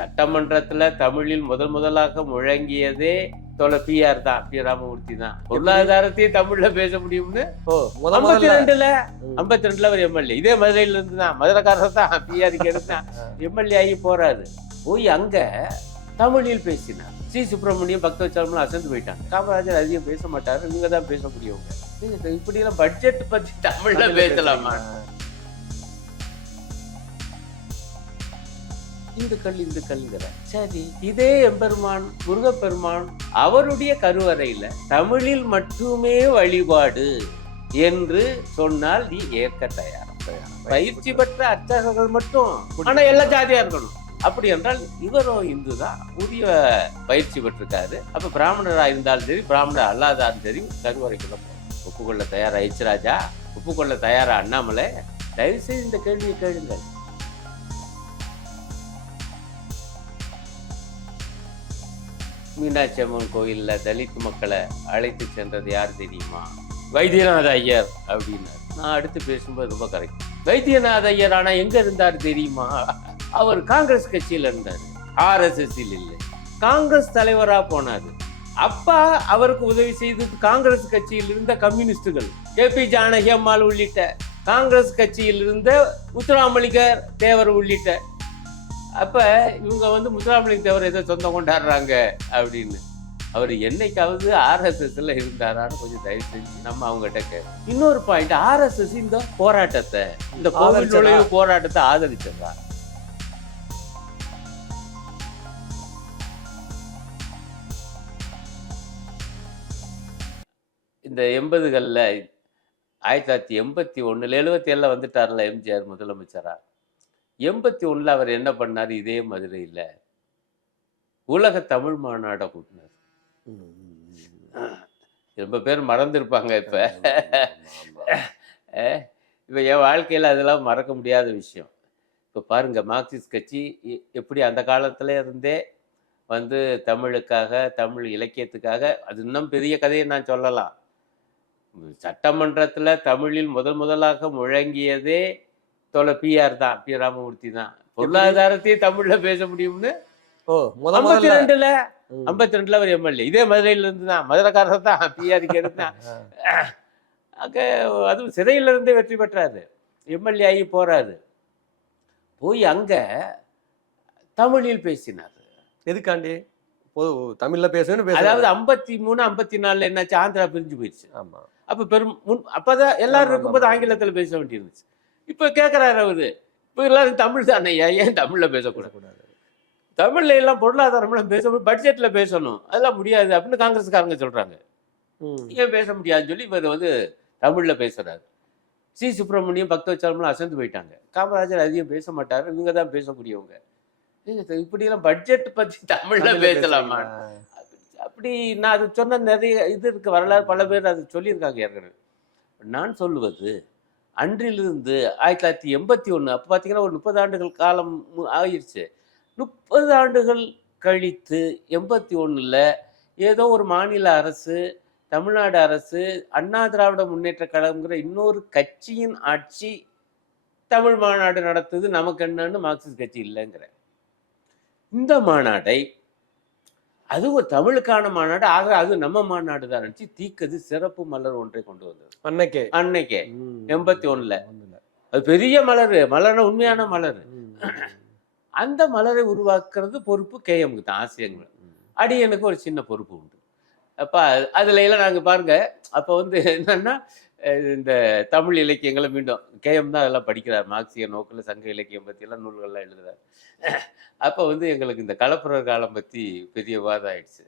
சட்டமன்றத்துல தமிழில் முதலாக முழங்கியதே பிஆர் தான், பி ராமமூர்த்தி தான். பொருளாதாரத்தையும் தமிழ்ல பேச முடியும்னு 52ல அவர் எம்எல்ஏ, இதே மதுரையில இருந்து தான், மதுரைக்காரர் தான், பிஆர் தான் எம்எல்ஏ ஆகி போறாரு. போய் அங்க தமிழில் பேசினார். சி சுப்பிரமணியம், பக்தவச்சலம் அசந்து போயிட்டாங்க. காமராஜர் அதிகம் பேச மாட்டாரு, நீங்க தான் பேச முடியும். இப்படி எல்லாம் பட்ஜெட் பத்தி தமிழ்ல பேசலாமா? இந்துக்கள் சரி, இதே எம்பெருமான் முருகப்பெருமான் அவருடைய கருவறையில தமிழில் மட்டுமே வழிபாடு என்று சொன்னால் நீ ஏற்க தயார். பயிற்சி பெற்ற அர்ச்சகர்கள் மட்டும், ஆனா எல்லா ஜாதியா இருக்கணும். அப்படி என்றால் இவரும் இந்து தான், உரிய பயிற்சி பெற்றிருக்காரு. அப்ப பிராமணரா இருந்தாலும் சரி, பிராமணர் அல்லாதாலும் சரி, கருவறைக்குள்ள ஒப்புக்கொள்ள தயாரா ராஜா, ஒப்புக்கொள்ள தயாரா அண்ணாமலை? தயவு செய்து இந்த கேள்வியை கேளுங்கள். மீனாட்சி அம்மன் கோயில்ல தலித் மக்களை அழைத்து சென்றது யார் தெரியுமா? வைத்தியநாத ஐயர் அப்படின்னாரு. நான் அடுத்து பேசும்போது ரொம்ப கரெக்ட். வைத்தியநாத ஐயர் ஆனா எங்க இருந்தார் தெரியுமா? அவர் காங்கிரஸ் கட்சியில இருந்தாரு, RSS இல்லை. காங்கிரஸ் தலைவரா போனாரு. அப்பா அவருக்கு உதவி செய்தது காங்கிரஸ் கட்சியில் இருந்த கம்யூனிஸ்டுகள், KP ஜானகி அம்மாள் உள்ளிட்ட, காங்கிரஸ் கட்சியில் இருந்த முத்துராமலிங்கர் தேவர் உள்ளிட்ட. அப்ப இவங்க முத்துராமலிங்க தேவர் ஏதோ சொந்தம் கொண்டாடுறாங்க அப்படின்னு. அவர் என்னைக்காவது RSSல இருந்தாரான்னு கொஞ்சம் தயவு செஞ்சு நம்ம அவங்ககிட்ட கேட்க. இன்னொரு பாயிண்ட், RSS இந்த போராட்டத்தை, இந்த கோவில் நுழைவு போராட்டத்தை ஆதரிச்சதா? இந்த 80கள்ல 1981 77 வந்துட்டார்ல எம்ஜிஆர் முதலமைச்சரா. 81ல் அவர் என்ன பண்ணார்? இதே மதுரையில் உலக தமிழ் மாநாட கூட்டினார். ரொம்ப பேர் மறந்துருப்பாங்க. இப்ப என் வாழ்க்கையில் அதெல்லாம் மறக்க முடியாத விஷயம். இப்போ பாருங்க, மார்க்சிஸ்ட் கட்சி எப்படி அந்த காலத்துல இருந்தே தமிழுக்காக, தமிழ் இலக்கியத்துக்காக, அது இன்னும் பெரிய கதையை நான் சொல்லலாம். சட்டமன்றத்துல தமிழில் முதலாக முழங்கியதே பிஆர் தான், பி ராமமூர்த்தி தான். பொருளாதாரத்தையும் தமிழ்ல பேச முடியும்னு 52ல அவர் எம்எல்ஏ, இதே மதுரையில இருந்து தான், மதுரைக்காரர் தான், பிஆர் தான். அங்க அதுவும் சிறையில இருந்தே வெற்றி பெற்றாரு, எம்எல்ஏ ஆகி போறாரு. போய் அங்க தமிழில் பேசினார். எதுக்காண்டி? தமிழ்ல பேசணும். அதாவது 53 54 என்னாச்சு, ஆந்திரா பிரிஞ்சு போயிடுச்சு. ஆமா, அப்ப அப்பதான் எல்லாரும் இருக்கும்போது ஆங்கிலத்துல பேச வேண்டியிருந்துச்சு. இப்ப கேட்கிறாரு அவரு, இப்ப எல்லாரும் தமிழ் தானே, ஏன் தமிழ்ல பேசக்கூடாது? தமிழ்ல எல்லாம் பொருளாதாரம் பேசணும், பட்ஜெட்ல பேசணும், அதெல்லாம் முடியாது அப்படின்னு காங்கிரஸ்காரங்க சொல்றாங்க. ஏன் பேச முடியாதுன்னு சொல்லி இவர் தமிழ்ல பேசுறாரு. சி சுப்பிரமணியம், பக்தவச்சலம் அசந்து போயிட்டாங்க. காமராஜர் அதிகம் பேச மாட்டாரு, இவங்க தான் பேசக்கூடியவங்க. இப்படியெல்லாம் பட்ஜெட் பத்தி தமிழ்ல பேசலாமா? அப்படி நான் அது சொன்ன நிறைய இது இருக்கு, வரலாறு, பல பேர் அது சொல்லியிருக்காங்க ஏற்கனவே. நான் சொல்லுவது, அன்றிலிருந்து 1981, அப்போ பார்த்தீங்கன்னா ஒரு 30 ஆண்டுகள் காலம் ஆகிடுச்சு. 30 ஆண்டுகள் கழித்து 81ல் ஏதோ ஒரு மாநில அரசு, தமிழ்நாடு அரசு, அண்ணா திராவிட முன்னேற்ற கழகம்ங்கிற இன்னொரு கட்சியின் ஆட்சி தமிழ் மாநாடு நடத்துது. நமக்கு என்னன்னு மார்க்சிஸ்ட் கட்சி இல்லைங்கிற இந்த மாநாட்டை, அது ஒரு தமிழுக்கான மாநாடு, ஆக அது நம்ம மாநாடு தான் நினைச்சு தீக்கது சிறப்பு மலர் ஒன்றை கொண்டு வந்தது. அன்னைக்கே 81ல் அது பெரிய மலர்னா உண்மையான மலர். அந்த மலரை உருவாக்குறது பொறுப்பு KMக்கு தான், ஆசிரியங்கள். அடியனுக்கு ஒரு சின்ன பொறுப்பு உண்டு. அப்ப அதுல எல்லாம் நாங்க பாருங்க, அப்ப என்னன்னா இந்த தமிழ் இலக்கியங்களை மீண்டும் KM தான் அதெல்லாம் படிக்கிறார். மார்க்சிய நோக்கில் சங்க இலக்கியம் பத்தி எல்லாம் நூல்கள்லாம் எழுதுறாரு. அப்ப எங்களுக்கு இந்த கலப்புரர் காலம் பத்தி பெரிய விவாதம் ஆயிடுச்சு.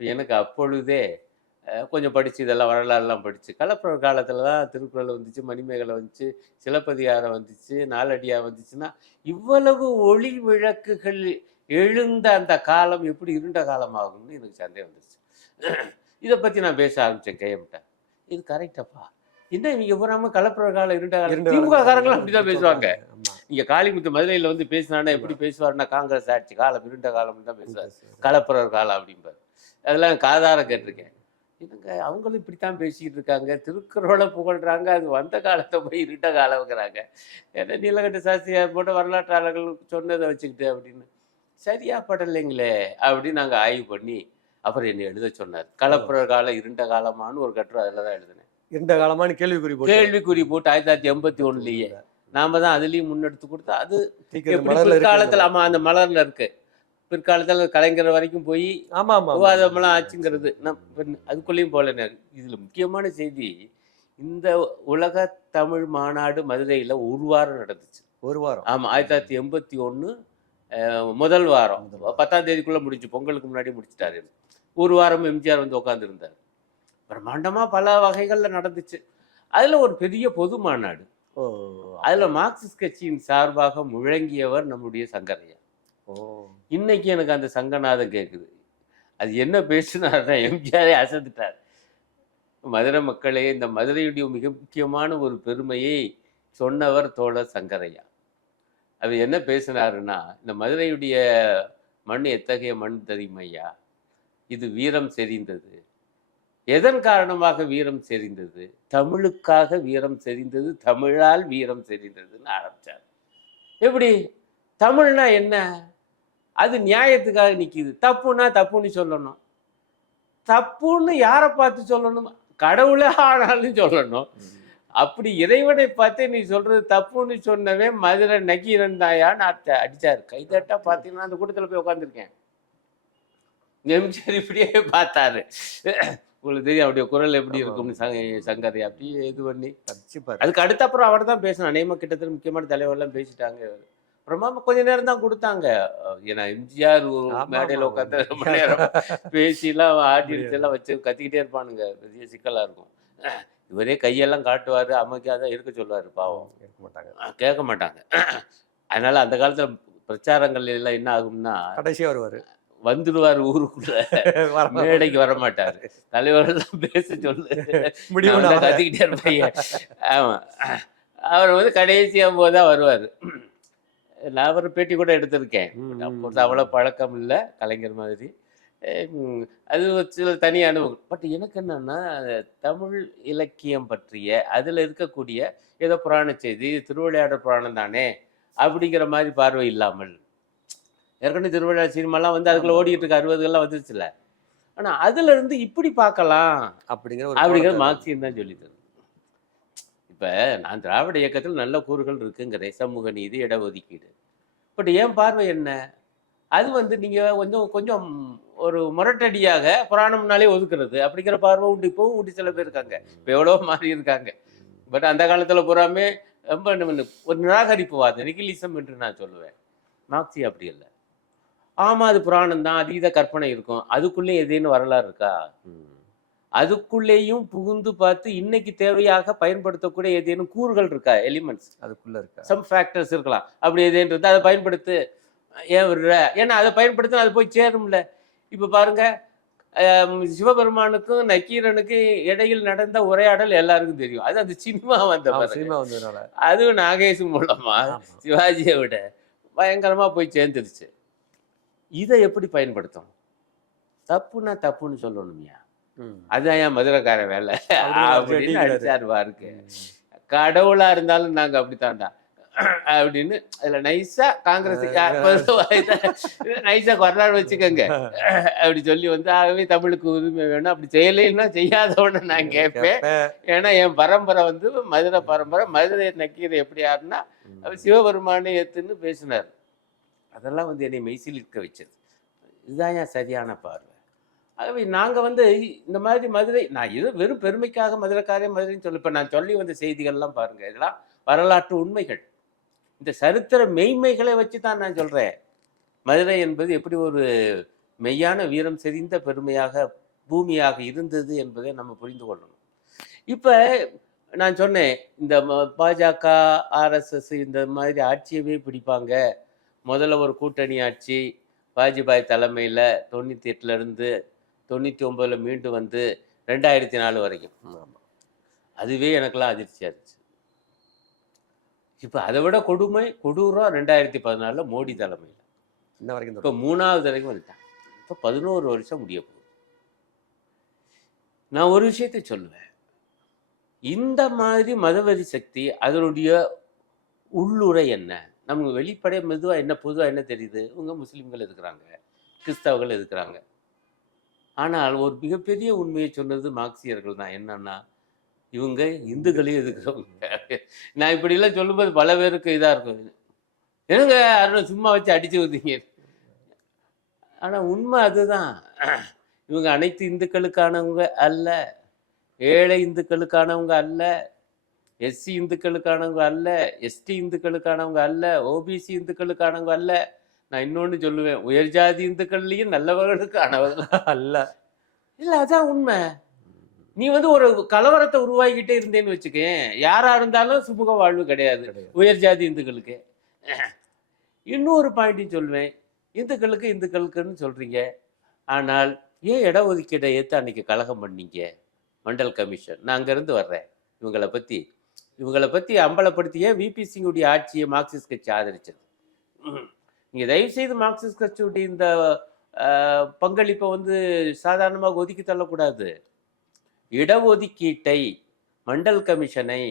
எனக்கு அப்பொழுதே கொஞ்சம் படிச்சு, இதெல்லாம் வரலாறுலாம் படிச்சு, கலப்புரர் காலத்துல தான் திருக்குறள் வந்துச்சு, மணிமேகலை வந்துச்சு, சிலப்பதிகாரம் வந்துச்சு, நாலடியார் வந்துச்சுன்னா இவ்வளவு ஒளி விளக்குகள் எழுந்த அந்த காலம் எப்படி இருண்ட காலம் ஆகும்னு எனக்கு சந்தேகம் வந்துச்சு. இதை பத்தி நான் பேச ஆரம்பிச்சேன் KMட்ட. இது கரெக்டப்பா, என்ன நீங்க போறாம கலப்புரர் காலம் இருண்ட காலம், திமுக காரங்களும் அப்படிதான் பேசுவாங்க. இங்க காளிமுத்து மதுரையில பேசினானா எப்படி பேசுவாருன்னா, காங்கிரஸ் ஆட்சி காலம் இருண்ட காலம் தான் பேசுவார், கலப்புரர் காலம் அப்படிம்பாரு. அதெல்லாம் காதார கேட்டிருக்கேன். இதுங்க அவங்களும் இப்படித்தான் பேசிக்கிட்டு இருக்காங்க, திருக்குறளை புகழ்றாங்க, அது வந்த காலத்தை போய் இருண்ட காலம்ங்கிறாங்க. ஏன்னா நீலகண்ட சாஸ்திரியார் போட்ட வரலாற்றாளர்கள் சொன்னதை வச்சுக்கிட்டு அப்படின்னு. சரியா படலைங்களே அப்படின்னு நாங்கள் ஆய்வு பண்ணி அப்புறம் என்னை எழுத சொன்னார். கலப்புற கால இருண்ட காலமான்னு ஒரு கட்டுரை அதில் தான் எழுதினேன். இருண்ட காலமான்னு கேள்விக்குறி போட்டு கேள்விக்குறி போட்டு 1981 நாம தான் அதுலேயும் முன்னெடுத்து கொடுத்தா அது எப்படி மலர்ல பிற்காலத்தில் ஆமாம் அந்த மலரில் இருக்கு. பிற்காலத்தில் கலைஞர் வரைக்கும் போய் ஆமா ஆமா விவாதமெல்லாம் ஆச்சுங்கிறது அதுக்குள்ளேயும் போல. இதில் முக்கியமான செய்தி, இந்த உலக தமிழ் மாநாடு மதுரையில் ஒரு வாரம் நடந்துச்சு. ஒரு வாரம். ஆமாம் 1981 முதல் வாரம் 10ஆம் தேதிக்குள்ளே முடிஞ்சு, பொங்கலுக்கு முன்னாடி முடிச்சிட்டாரு. ஒரு வாரம் எம்ஜிஆர் வந்து உட்காந்துருந்தார். பிரம்மாண்டமாக பல வகைகளில் நடந்துச்சு. அதில் ஒரு பெரிய பொது மாநாடு. அதில் மார்க்சிஸ்ட் கட்சியின் சார்பாக முழங்கியவர் நம்முடைய சங்கரையா. இன்னைக்கு எனக்கு அந்த சங்கநாதம் கேட்குது. அது என்ன பேசினார்னா எம்ஜிஆரே அசந்துட்டார். மதுரை மக்களே, இந்த மதுரையுடைய மிக முக்கியமான ஒரு பெருமையை சொன்னவர் தோழர் சங்கரையா. அது என்ன பேசினாருன்னா, இந்த மதுரையுடைய மண் எத்தகைய மண் தெரியுமையா, இது வீரம் செறிந்தது. எதன் காரணமாக வீரம் செறிந்தது? தமிழுக்காக வீரம் செறிந்தது, தமிழால் வீரம் செறிந்ததுன்னு ஆரம்பிச்சார். எப்படி? தமிழ்னா என்ன? அது நியாயத்துக்காக நிற்கிது. தப்புன்னா தப்புன்னு சொல்லணும். தப்புன்னு யாரை பார்த்து சொல்லணும்? கடவுளே ஆனாலும் சொல்லணும். அப்படி இறைவனை பார்த்து நீ சொல்றது தப்புன்னு சொன்னவன் மதுரை நக்கீரன் தாயான்னு அடிச்சாரு. கைதட்டா பார்த்தீங்கன்னா அந்த கூட்டத்தில் போய் உட்காந்துருக்கேன். எம்ஜிஆர் இப்படியே பார்த்தாரு. உங்களுக்கு தெரியும் அவருடைய குரல் எப்படி இருக்கும்னு சங்கரை அப்படியே இது பண்ணி அதுக்கு அடுத்த அப்புறம் அவர் தான் பேசணும். அநேகமாக கிட்டத்தட்ட முக்கியமான தலைவர்லாம் பேசிட்டாங்க. அப்புறமா கொஞ்ச நேரம் தான் கொடுத்தாங்க. ஏன்னா எம்ஜிஆர் மேடையில் உட்காந்து ரொம்ப நேரம் பேசிலாம் ஆடியன்ஸ் எல்லாம் வச்சு கத்திக்கிட்டே இருப்பானுங்க. பெரிய சிக்கலாக இருக்கும். இவரே கையெல்லாம் காட்டுவார், அமைக்காதான் இருக்க சொல்லுவார். பாவம் கேட்க மாட்டாங்க. அதனால அந்த காலத்தில் பிரச்சாரங்கள் எல்லாம் என்ன ஆகும்னா கடைசியாக வருவார், வந்துடுவார் ஊருக்குள்ள, மேடைக்கு வர மாட்டார். தலைவர்கள் பேச சொல்லு கத்திக்கிட்டே இருப்பீங்க. ஆமாம், அவர் வந்து கடைசியாக போது தான் வருவார். நான் ஒரு பேட்டி கூட எடுத்திருக்கேன். அவ்வளோ பழக்கம் இல்லை கலைஞர் மாதிரி. அது சில தனி அனுபவம். பட் எனக்கு என்னன்னா, தமிழ் இலக்கியம் பற்றிய அதில் இருக்கக்கூடிய ஏதோ புராண செய்தி, திருவிளையாடல் புராணம் தானே அப்படிங்கிற மாதிரி பார்வை இல்லாமல், ஏற்கனவே திருவிளையாடல் சினிமாலாம் வந்து அதுக்குள்ள ஓடிக்கிட்டு இருக்கு, 60கள்லாம் வந்துருச்சுல. ஆனால் அதுல இருந்து இப்படி பார்க்கலாம் அப்படிங்கிற மார்க்சியம் தான் சொல்லி தருது. இப்போ நான் திராவிட இயக்கத்தில் நல்ல கூறுகள் இருக்குங்கிறேன், சமூக நீதி, இடஒதுக்கீடு. பட் ஏன் பார்வை என்ன? அது வந்து நீங்கள் கொஞ்சம் ஒரு முரட்டடியாக புராணம்னாலே ஒதுக்குறது அப்படிங்கிற பார்வை உண்டு. இப்போவும் உண்டு, சில பேர் இருக்காங்க. இப்போ எவ்வளோ மாறி இருக்காங்க. பட் அந்த காலத்தில் பூராமே ரொம்ப ஒரு நிராகரிப்புவாதம், நிகிலிசம் என்று நான் சொல்லுவேன். மார்க்சி அப்படி இல்லை. ஆமாம், அது புராணம் தான், அதீத கற்பனை இருக்கும். அதுக்குள்ளே எதேன்னு வரலாறு இருக்கா? அதுக்குள்ளேயும் புகுந்து பார்த்து இன்னைக்கு தேவையாக பயன்படுத்தக்கூடிய ஏதேனும் கூறுகள் இருக்கா? எலிமெண்ட்ஸ் அதுக்குள்ள இருக்கா? சம் ஃபேக்டர்ஸ் இருக்கலாம். அப்படி ஏதேன்னு இருந்தால் அதை பயன்படுத்து. ஏன் விடுற? ஏன்னா அதை பயன்படுத்தினா அது போய் சேரும்ல. இப்போ பாருங்க, சிவபெருமானுக்கும் நக்கீரனுக்கும் இடையில் நடந்த உரையாடல் எல்லாருக்கும் தெரியும். அது அந்த சினிமா வந்ததுனால, அதுவும் நாகேஷ் மூலமா சிவாஜியை விட பயங்கரமா போய் சேர்ந்துருச்சு. இதை எப்படி பயன்படுத்தும்? தப்புன்னா தப்புன்னு சொல்லணும்யா. அதுதான் என் மதுரைக்கார வேலை அப்படின்னு அடிச்சாரு பாருங்க. கடவுளா இருந்தாலும் நாங்க அப்படித்தான்டா அப்படின்னு அதுல நைஸா காங்கிரஸ் நைஸா வரலாறு வச்சுக்கோங்க அப்படி சொல்லி வந்து, ஆகவே தமிழுக்கு உரிமை வேணும், அப்படி செய்யலைன்னா செய்யாதவன நான் கேட்பேன். ஏன்னா என் பரம்பரை வந்து மதுரை பரம்பரை. மதுரை நக்கீரை எப்படி யாருன்னா அவர் சிவபெருமானை ஏத்துன்னு பேசினார். அதெல்லாம் வந்து என்னை மெய்சிலிருக்க வச்சது. இதுதான் என் சரியான பார்வை. ஆகவே நாங்கள் வந்து இந்த மாதிரி மதுரை, நான் இது வெறும் பெருமைக்காக மதுரைக்காரே மதுரைன்னு சொல்லி, இப்போ நான் சொல்லி வந்த செய்திகள்லாம் பாருங்கள், இதெல்லாம் வரலாற்று உண்மைகள். இந்த சரித்திர மெய்மைகளை வச்சு தான் நான் சொல்கிறேன். மதுரை என்பது எப்படி ஒரு மெய்யான வீரம் செறிந்த பெருமையாக பூமியாக இருந்தது என்பதை நம்ம புரிந்து கொள்ளணும். இப்போ நான் சொன்னேன், இந்த பாஜக, ஆர்எஸ்எஸ் இந்த மாதிரி ஆட்சியவே பிடிப்பாங்க. முதல்ல ஒரு கூட்டணி ஆட்சி வாஜ்பாய் தலைமையில் 98லேருந்து 99 மீண்டும் வந்து 2004 வரைக்கும். அதுவே எனக்கெல்லாம் அதிர்ச்சியாக இருந்துச்சு. இப்போ அதை விட கொடூரம் 2014 மோடி தலைமையில் இன்ன வரைக்கும். இப்போ 3வது வரைக்கும் வந்துட்டான். இப்போ 11 வருஷம் முடிய போகுது. நான் ஒரு விஷயத்தை சொல்லுவேன், இந்த மாதிரி மதவெறி சக்தி அதனுடைய உள்ளுரை என்ன? நமக்கு வெளிப்படைய மெதுவாக என்ன பொதுவாக என்ன தெரியுது, இவங்க முஸ்லீம்கள் இருக்கிறாங்க, கிறிஸ்தவர்கள் இருக்கிறாங்க. ஆனால் ஒரு மிகப்பெரிய உண்மையை சொன்னது மார்க்சியர்கள் தான். என்னன்னா, இவங்க இந்துக்களையும் எதிர்க்கிறவங்க. நான் இப்படிலாம் சொல்லும்போது பல பேருக்கு இதாக இருக்கும். என்னங்க அருண் சும்மா வச்சு அடிச்சு ஊத்தீங்க. ஆனால் உண்மை அதுதான். இவங்க அனைத்து இந்துக்களுக்கானவங்க அல்ல, ஏழை இந்துக்களுக்கானவங்க அல்ல, எஸ்சி இந்துக்களுக்கானவங்க அல்ல, எஸ்டி இந்துக்களுக்கானவங்க அல்ல, ஓபிசி இந்துக்களுக்கானவங்க அல்ல. நான் இன்னொன்று சொல்லுவேன், உயர் ஜாதி இந்துக்கள்லையும் நல்லவர்களுக்கானவங்க அல்ல. இல்லை, அதான் உண்மை. நீ வந்து ஒரு கலவரத்தை உருவாக்கிட்டே இருந்தேன்னு வச்சுக்கேன், யாரா இருந்தாலும் சுமூக வாழ்வு கிடையாது உயர் ஜாதி இந்துக்களுக்கு. இன்னொரு பாயிண்ட்டையும் சொல்லுவேன், இந்துக்களுக்குன்னு சொல்றீங்க, ஆனால் ஏன் இடஒதுக்கீடை ஏற்று அன்னைக்கு கலகம் பண்ணீங்க? மண்டல் கமிஷன், நான் அங்கேருந்து வர்றேன். இவங்களை பற்றி அம்பலப்படுத்தி ஏன் விபி சிங்குடைய ஆட்சியை மார்க்சிஸ்ட் கட்சி ஆதரிச்சது? நீங்கள் தயவுசெய்து மார்க்சிஸ்ட் கட்சியுடைய இந்த பங்களிப்பை வந்து சாதாரணமாக ஒதுக்கி தள்ளக்கூடாது. இடஒதுக்கீட்டை, மண்டல் கமிஷனை,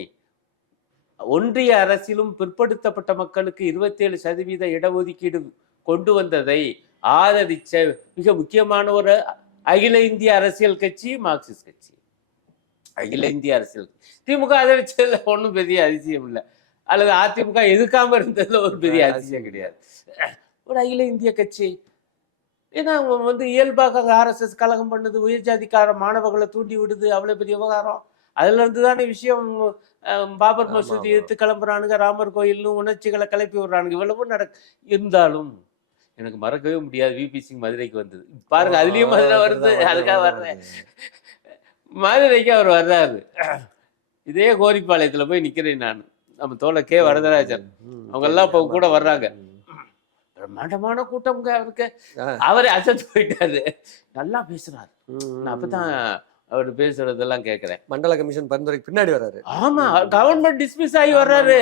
ஒன்றிய அரசிலும் பிற்படுத்தப்பட்ட மக்களுக்கு 27% இடஒதுக்கீடு கொண்டு வந்ததை ஆதரிச்ச மிக முக்கியமான ஒரு அகில இந்திய அரசியல் கட்சி மார்க்சிஸ்ட் கட்சி. அகில இந்திய அரசியல் திமுக ஆதரிச்சதுல ஒன்றும் பெரிய அதிசயம் இல்லை, அல்லது அதிமுக எதிர்க்காம இருந்ததுல ஒரு பெரிய அதிசயம் கிடையாது. ஒரு அகில இந்திய கட்சி. ஏன்னா அவங்க வந்து இயல்பாக ஆர்எஸ்எஸ் கலகம் பண்ணுது, உயர் ஜாதிக்கார மாணவர்களை தூண்டி விடுது, அவ்வளோ பெரிய விவகாரம். அதுல இருந்து தானே விஷயம். பாபர் மசூதி எடுத்து கிளம்புறானுங்க, ராமர் கோயில்னு உணர்ச்சிகளை கிளப்பி விடுறானுங்க, இவ்வளவு இருந்தாலும் எனக்கு மறக்கவே முடியாது விபி சிங் மதுரைக்கு வந்தது. பாருங்க, அதுலயும் மதுரை வருது, அதுக்காக வர்றேன். மதுரைக்கு அவர் வர்றாரு, இதே கோரிப்பாளையத்துல போய் நிக்கிறேன் நான். நம்ம தோழ கே வரதராஜன் அவங்க எல்லாம் இப்போ கூட வர்றாங்க. பிரம்மாண்டமான கூட்டம்ங்க அவருக்கு. அவரே அசத்து போயிட்டாரு, நல்லா பேசுறாரு. நான் அப்பதான் அவர் பேசுறதெல்லாம் கேட்கிறேன். மண்டல கமிஷன் பரிந்துரைக்கு பின்னாடி வர்றாரு. ஆமா, கவர்மெண்ட் டிஸ்மிஸ் ஆகி வர்றாரு.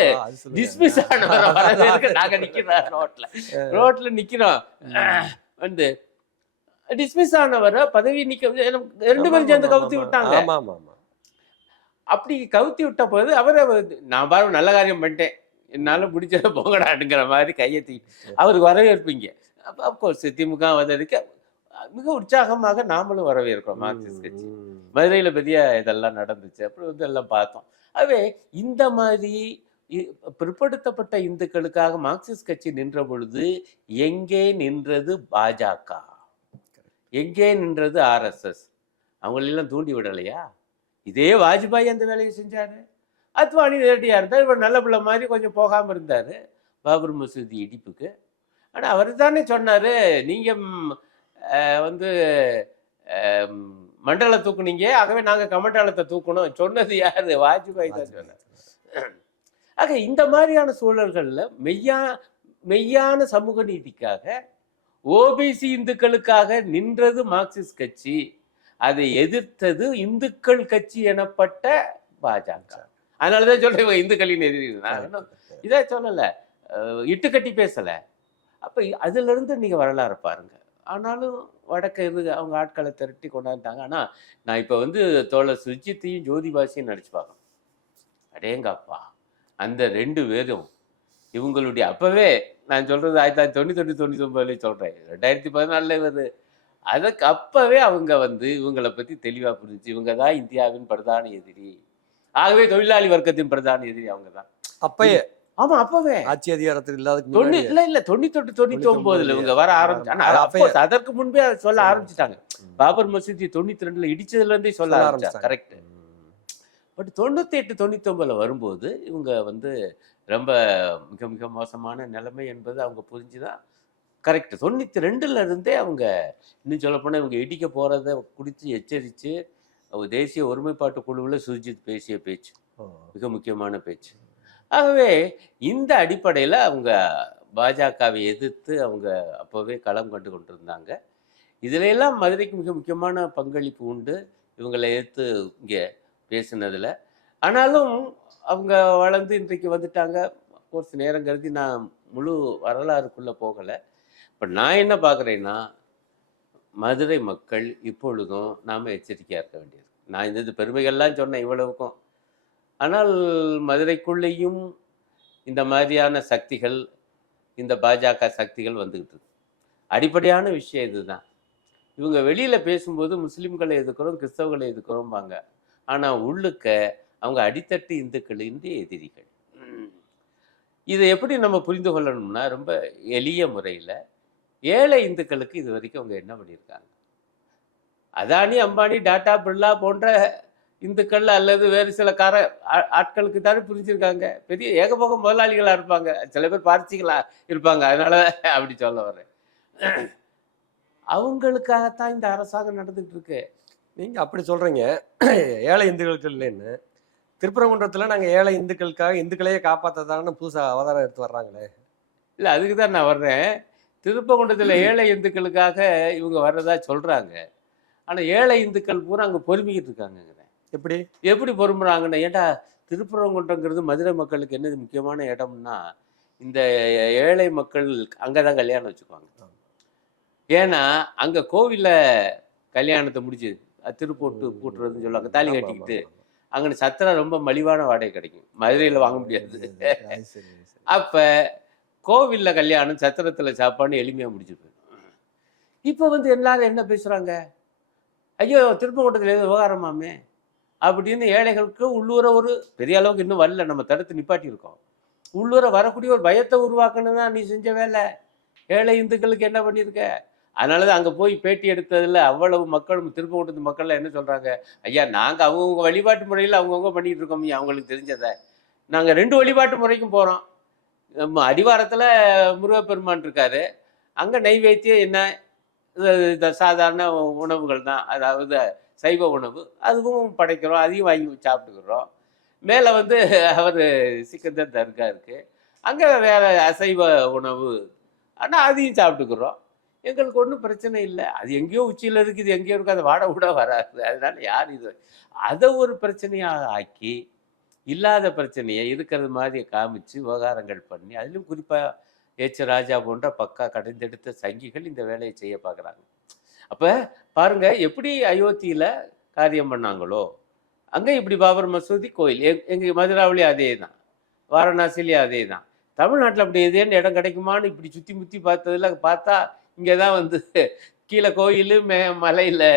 டிஸ்மிஸ் ஆனவர் நாங்க நிக்கிறோம் ரோட்ல நிக்கிறோம். வந்து டிஸ்மிஸ் ஆனவரை பதவி நிக்க 2 பேரும் சேர்ந்து கவுத்தி விட்டாங்க. அப்படி கவுத்தி விட்ட போது அவரை நான் பாரு நல்ல காரியம் பண்ணிட்டேன், என்னால பிடிச்சத போங்கடாட்டுங்கிற மாதிரி கையெத்தி அவருக்கு வரவேற்பீங்க. அப்கோர்ஸ் திமுக வந்ததுக்கு மிக உற்சாகமாக நாமளும் வரவேற்கிறோம். மார்க்சிஸ்ட் கட்சி மதுரையில் பெரிய இதெல்லாம் நடந்துச்சு, அப்புறம் வந்து எல்லாம் பார்த்தோம். ஆகவே இந்த மாதிரி பிற்படுத்தப்பட்ட இந்துக்களுக்காக மார்க்சிஸ்ட் கட்சி நின்ற பொழுது எங்கே நின்றது பாஜக, எங்கே நின்றது ஆர்எஸ்எஸ்? அவங்களெல்லாம் தூண்டி விடலையா? இதே வாஜ்பாய் அந்த வேலையை செஞ்சாரு. அத்வானி நேரடியாக இருந்தார், இவர் நல்ல பிள்ளை மாதிரி கொஞ்சம் போகாமல் இருந்தார் பாபர் மசூதி இடிப்புக்கு. ஆனால் அவர் தானே சொன்னார், நீங்கள் வந்து மண்டலை தூக்குனீங்க, ஆகவே நாங்கள் கமண்டலத்தை தூக்கணும். சொன்னது யார்? வாஜ்பாய் தான் சொன்னார். ஆக இந்த மாதிரியான சூழல்களில் மெய்யான சமூக நீதிக்காக, ஓபிசி இந்துக்களுக்காக நின்றது மார்க்சிஸ்ட் கட்சி. அதை எதிர்த்தது இந்துக்கள் கட்சி எனப்பட்ட பாஜக. அதனாலதான் சொல்றேன் இந்துக்களின் எதிரி. இதை சொல்லல, இட்டு கட்டி பேசல. அப்ப அதுல இருந்து நீங்க வரலாறு பாருங்க. ஆனாலும் வடக்க இருந்து அவங்க ஆட்களை திரட்டி கொண்டாந்தாங்க. ஆனா நான் இப்ப வந்து தோழர் சுஜித்தையும் ஜோதிபாசியும் நடிச்சு பார்க்கணும். அடேங்கப்பா, அந்த 2 பேரும் இவங்களுடைய அப்பவே நான் சொல்றது 1999 சொல்றேன், 2014 வருது. அதுக்கு அப்பவே அவங்க வந்து இவங்களை பத்தி தெளிவா புரிஞ்சு, இவங்க தான் இந்தியாவின் பிரதான எதிரி, ஆகவே தொழிலாளி வர்க்கத்தின் பிரதான எதிரி அவங்க தான். அப்பயே? ஆமா, அப்பவே ஆட்சி அதிகாரத்தில் இல்லாத 98-99 இவங்க வர ஆரம்பிச்சாங்க. அதற்கு முன்பே சொல்ல ஆரம்பிச்சுட்டாங்க. பாபர் மசூதி 92 இடிச்சதுல இருந்தே சொல்ல ஆரம்பிச்சாங்க. கரெக்ட். பட் 98-99 வரும்போது இவங்க வந்து ரொம்ப மிக மிக மோசமான நிலைமை என்பது அவங்க புரிஞ்சுதான். கரெக்ட். 92 இருந்தே அவங்க, இன்னும் சொல்ல போனால் இவங்க இடிக்க போறதை குறித்து எச்சரித்து தேசிய ஒருமைப்பாட்டு குழுவில் சுஜித் பேசிய பேச்சு மிக முக்கியமான பேச்சு. ஆகவே இந்த அடிப்படையில் அவங்க பாஜகவை எதிர்த்து அவங்க அப்போவே களம் கண்டு கொண்டிருந்தாங்க. இதுல எல்லாம் மதுரைக்கு மிக முக்கியமான பங்களிப்பு உண்டு இவங்களை எதிர்த்து இங்கே பேசினதில். ஆனாலும் அவங்க வளர்ந்து இன்றைக்கு வந்துட்டாங்க. கோர்ஸ் நேரம் கருதி நான் முழு வரலாறுக்குள்ளே போகலை. இப்போ நான் என்ன பார்க்குறேன்னா, மதுரை மக்கள் இப்பொழுதும் நாம் எச்சரிக்கையாக இருக்க வேண்டியது. நான் இந்த பெருமைகள்லாம் சொன்னேன் இவ்வளவுக்கும். ஆனால் மதுரைக்குள்ளேயும் இந்த மாதிரியான சக்திகள் இந்த பாஜக சக்திகள் வந்துக்கிட்டு இருக்கு. அடிப்படையான விஷயம் இதுதான். இவங்க வெளியில் பேசும்போது முஸ்லீம்களை எதிர்க்கிறோம், கிறிஸ்தவர்களை எதிர்க்கிறோம்பாங்க. ஆனால் உள்ளுக்க அவங்க அடித்தட்டு இந்துக்களின்றி எதிரிகள். இதை எப்படி நம்ம புரிந்து கொள்ளணும்னா, ரொம்ப எளிய முறையில் ஏழை இந்துக்களுக்கு இது வரைக்கும் அவங்க என்ன பண்ணியிருக்காங்க? அதானி, அம்பானி, டாடா, பிர்லா போன்ற இந்துக்கள் அல்லது வேறு சில ஆட்களுக்கு தானே புரிஞ்சிருக்காங்க. பெரிய ஏகபோக முதலாளிகளாக இருப்பாங்க. சில பேர் பார்த்திகளா இருப்பாங்க. அதனால அப்படி சொல்ல வர்றேன். அவங்களுக்காகத்தான் இந்த அரசாங்கம் நடந்துகிட்டு இருக்கு. நீங்க அப்படி சொல்றீங்க, ஏழை இந்துக்களுக்கு இல்லைன்னு. திருப்பரங்குன்றத்துல நாங்க ஏழை இந்துக்களுக்காக இந்துக்களையே காப்பாற்றதான்னு புதுசா அவதாரம் எடுத்து வர்றாங்களே. இல்லை, அதுக்கு தான் நான் வர்றேன். திருப்பங்குன்றத்தில் ஏழை இந்துக்களுக்காக இவங்க வர்றதா சொல்றாங்க. ஆனால் ஏழை இந்துக்கள் பூரா அங்கே பொறுமிக்கிட்டு இருக்காங்க. எப்படி எப்படி பொறுமுறாங்கன்னு, ஏன்டா திருப்பரங்குன்றங்கிறது மதுரை மக்களுக்கு என்னது முக்கியமான இடம்னா, இந்த ஏழை மக்கள் அங்கே தான் கல்யாணம் வச்சுக்குவாங்க. ஏன்னா அங்கே கோவிலில் கல்யாணத்தை முடிச்சு திருப்போட்டு பூட்டுறதுன்னு சொல்லுவாங்க. தாலி கட்டிக்கிட்டு அங்கே சத்திரம் ரொம்ப மலிவான வாடகை கிடைக்கும். மதுரையில் வாங்க முடியாது. அப்போ கோவிலில் கல்யாணம், சத்திரத்தில் சாப்பாடு எளிமையாக முடிச்சுட்டு. இப்போ வந்து எல்லாரும் என்ன பேசுகிறாங்க? ஐயோ, திருப்பரங்குன்றத்தில் எது விவகாரமாமே அப்படின்னு ஏழைகளுக்கு உள்ளூர ஒரு பெரிய அளவுக்கு இன்னும் வரல, நம்ம தடுத்து நிப்பாட்டி இருக்கோம். உள்ளூர வரக்கூடிய ஒரு பயத்தை உருவாக்கணும் தான் நீ செஞ்ச வேலை. ஏழை இந்துக்களுக்கு என்ன பண்ணியிருக்க? அதனால தான் அங்கே போய் பேட்டி எடுத்ததில் அவ்வளவு மக்களும், திருப்பரங்குன்றத்து மக்கள்லாம் என்ன சொல்கிறாங்க? ஐயா, நாங்கள் அவங்கவுங்க வழிபாட்டு முறையில் அவங்கவுங்க பண்ணிகிட்டு இருக்கோம், அவங்களுக்கு தெரிஞ்சதை. நாங்கள் 2 வழிபாட்டு முறைக்கும் போகிறோம். அடிவாரத்தில் முருகப்பெருமான் இருக்காரு, அங்கே நைவேத்தியம் என்ன சாதாரண உணவுகள் தான், அதாவது சைவ உணவு, அதுவும் படைக்கிறோம், அதையும் வாங்கி சாப்பிட்டுக்கிறோம். மேலே வந்து அவர் சிக்கந்தர் தர்கா இருக்குது, அங்கே வேறு அசைவ உணவு, ஆனால் அதையும் சாப்பிட்டுக்கிறோம். எங்களுக்கு ஒன்றும் பிரச்சனை இல்லை. அது எங்கேயோ உச்சியில் இருக்குது, எங்கேயோ இருக்குது, அது வாட கூட வராது. அதனால யார் இது அதை ஒரு பிரச்சனையாக ஆக்கி இல்லாத பிரச்சனையை இருக்கிறது மாதிரி காமிச்சு விவகாரங்கள் பண்ணி, அதிலும் குறிப்பாக எச் ராஜா போன்ற பக்கா கடைந்தெடுத்த சங்கிகள் இந்த வேலையை செய்ய பார்க்குறாங்க. அப்போ பாருங்க, எப்படி அயோத்தியில் காரியம் பண்ணாங்களோ அங்கே இப்படி பாபர் மசூதி கோயில், எங்கள் மதுராவிலேயே அதே தான், வாரணாசிலேயே அதே தான். தமிழ்நாட்டில் அப்படி எதேன்னு இடம் கிடைக்குமான்னு இப்படி சுற்றி முற்றி பார்த்ததில் பார்த்தா இங்கே தான் வந்து கீழே கோயில், மலையில்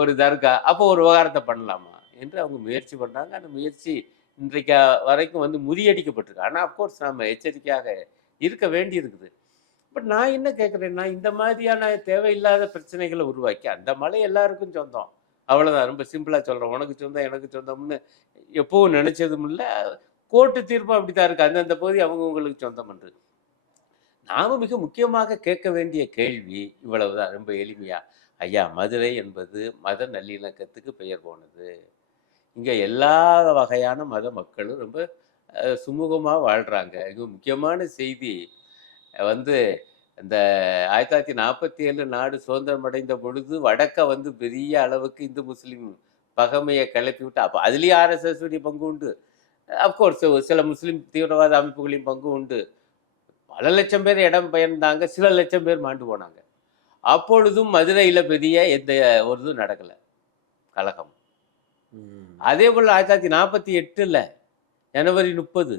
ஒரு தர்கா, அப்போ ஒரு விவகாரத்தை பண்ணலாமா என்று அவங்க முயற்சி பண்ணாங்க. அந்த முயற்சி இன்றைக்கு வரைக்கும் வந்து முறியடிக்கப்பட்டிருக்கு. ஆனால் அஃப்கோர்ஸ் நம்ம எச்சரிக்கையாக இருக்க வேண்டி இருக்குது. பட் நான் என்ன கேட்குறேன்னா, இந்த மாதிரியான தேவையில்லாத பிரச்சனைகளை உருவாக்கி, அந்த மலை எல்லாருக்கும் சொந்தம், அவ்வளோதான். ரொம்ப சிம்பிளாக சொல்கிறோம், உனக்கு சொந்தம் எனக்கு சொந்தம்னு எப்போவும் நினச்சதும் இல்லை. கோர்ட்டு தீர்ப்பு அப்படி தான் இருக்குது, அந்தந்த பகுதி அவங்கவுங்களுக்கு சொந்தம் பண்ணுறது. நாம் மிக முக்கியமாக கேட்க வேண்டிய கேள்வி இவ்வளவுதான், ரொம்ப எளிமையாக. ஐயா, மதுரை என்பது மத நல்லிணக்கத்துக்கு பெயர் போனது. இங்கே எல்லா வகையான மத மக்களும் ரொம்ப சுமூகமாக வாழ்கிறாங்க. இங்கே முக்கியமான செய்தி வந்து, இந்த 1947 நாடு சுதந்திரம் அடைந்த பொழுது வடக்க வந்து பெரிய அளவுக்கு இந்து முஸ்லீம் பகைமையை கிளப்பி விட்டு, அப்போ அதுலேயும் RSS உடைய பங்கு உண்டு, அஃப்கோர்ஸ் சில முஸ்லீம் தீவிரவாத அமைப்புகளின் பங்கு உண்டு. பல லட்சம் பேர் இடம் பெயர்ந்தாங்க, சில லட்சம் பேர் மாண்டு போனாங்க. அப்பொழுதும் மதுரையில் பெரிய எந்த ஒரு இதுவும் நடக்கலை, கலகம். அதே போல் 1948 ஜனவரி 30